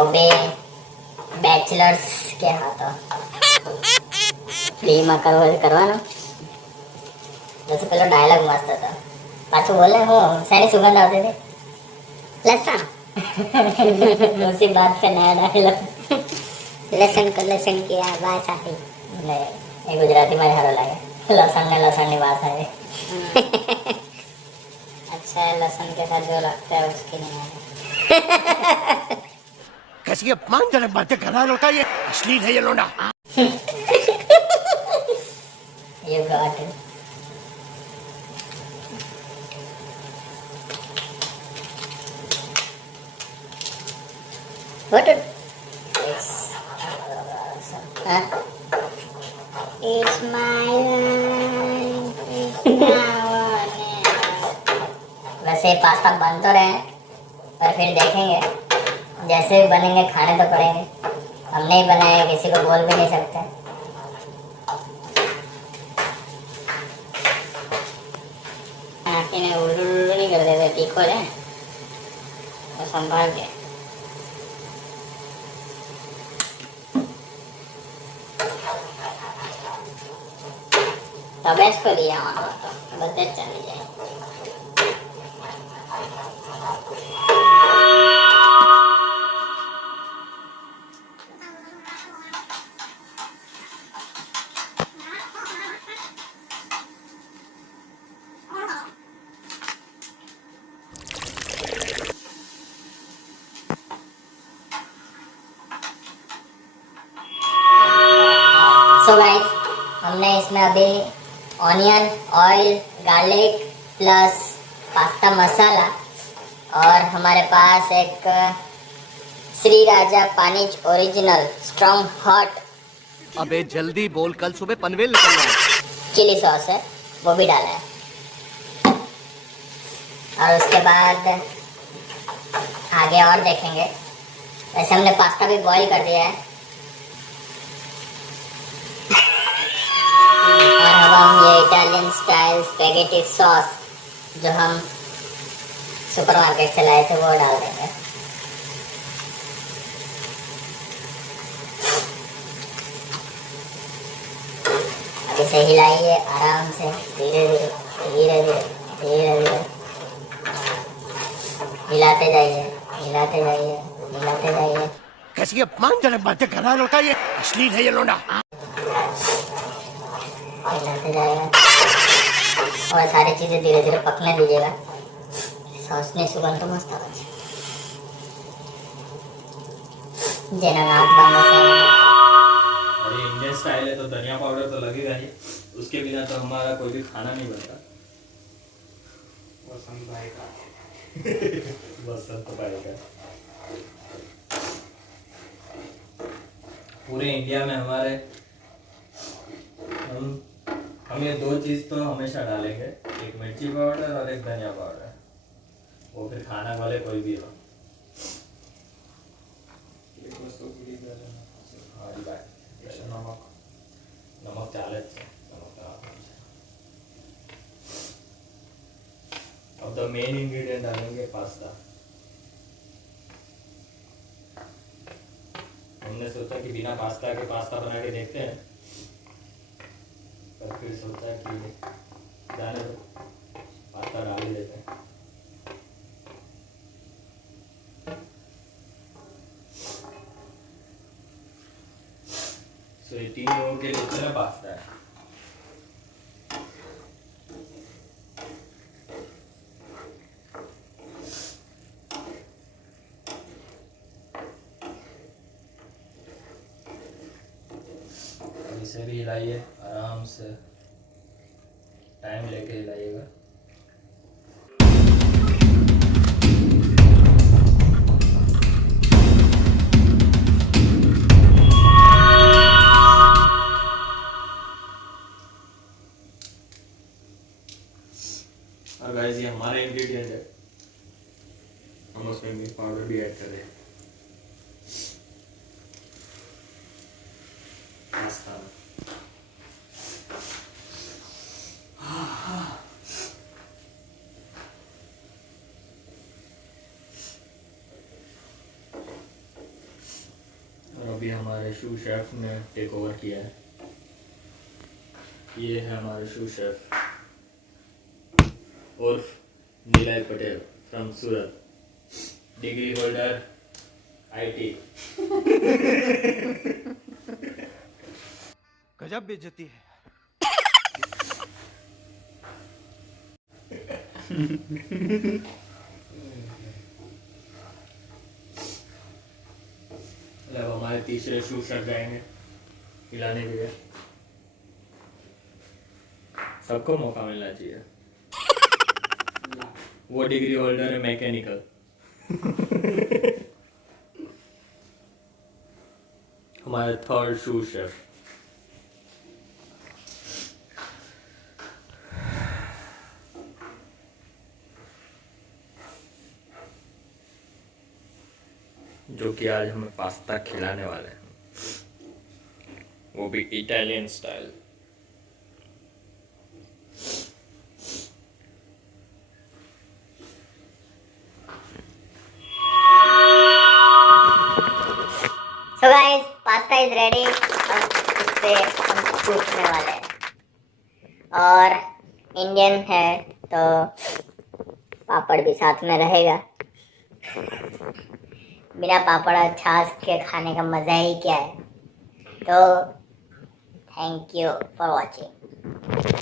वो भी બેચલર્સ કે હતો ફ્રીમાં કરવાનો जैसे પેલો ડાયલોગ મસ્ત હતો પાછું બોલે હું સારી સુગંધ આવતી હતી લસણ उसी बात पे नया डायलॉग लसन को लसन की आवाज आई नहीं ये गुजराती में हारो लगे लसन ने लसन की बात आई अच्छा है लसन के साथ जो लगता है उसकी नहीं है कैसी अपमानजनक बातें कर रहा लौटा ये अश्लील है ये लौंडा You got it. What? It's it's my life. It's now. वैसे पास्ता बन तो रहे हैं पर फिर देखेंगे जैसे भी बनेंगे खाने तो पड़ेंगे हम नहीं बनाए किसी को बोल भी नहीं सकते आँखें उल्लू नहीं कर देते तीखो है तो संभाल के तब इसको लिया बदल चली जाए सो गाइस हमने इसमें अभी onion oil garlic plus pasta masala और हमारे पास एक श्री राजा पानीज ओरिजिनल स्ट्रॉन्ग हॉट अबे जल्दी बोल कल सुबह पनवेल निकलना है चिली सॉस है वो भी डाला है और उसके बाद आगे और देखेंगे वैसे हमने पास्ता भी बॉईल कर दिया है और अब हम ये इटालियन स्टाइल स्पेगेटी सॉस जो हम सुपरमार्केट से लाए थे वो डाल देंगे अब इसे हिलाइए आराम से धीरे धीरे धीरे धीरे धीरे धीरे हिलाते जाइए हिलाते जाइए हिलाते जाइए कैसी अपमानजनक बातें कर रहा लौटा ये अश्लील है ये लौंडा हिलाते जाइए और सारी चीज़ें धीरे धीरे पकने दीजिएगा सॉस ने सुगंध तो मस्त आवे जेना नाक बंद से और ये इंडियन स्टाइल है तो धनिया पाउडर तो लगेगा ही उसके बिना तो हमारा कोई भी खाना नहीं बनता वसंत भाई का वसंत भाई का पूरे इंडिया में हमारे हम ये दो चीज़ तो हमेशा डालेंगे एक मिर्ची पाउडर और एक धनिया पाउडर वो फिर खाना वाले कोई भी हो नमक नमक चाले अब द मेन इंग्रेडिएंट डालेंगे पास्ता हमने सोचा कि बिना पास्ता के पास्ता बना के देखते हैं पर फिर सोचा कि जाने दो पास्ता डाल ही देते हैं सो ये 3 लोगों के लिए इतना पास्ता है इसे भी हिलाइए आराम से टाइम लेके हिलाइएगा और गाइस ये हमारा इंग्रेडिएंट है हम उसमें मिर्च पाउडर भी ऐड कर रहे हैं पास्ता अभी हमारे शू शेफ ने टेक ओवर किया है। ये है हमारे शू शेफ उर्फ Nilay Patel from Surat, degree holder IT। गजब बेइज्जती है। मतलब हमारे तीसरे शू शेफ जाएंगे खिलाने के लिए। सबको मौका मिलना चाहिए। वो डिग्री होल्डर है मैकेनिकल। हमारे थर्ड शू शेफ। जो कि आज हमें पास्ता खिलाने वाले हैं, वो भी Italian style. So guys, pasta is ready. अब इस पे हम पूछने वाले हैं, और इंडियन है तो पापड़ भी साथ में रहेगा। बिना पापड़ और छाछ के खाने का मज़ा ही क्या है। तो थैंक यू फॉर वॉचिंग।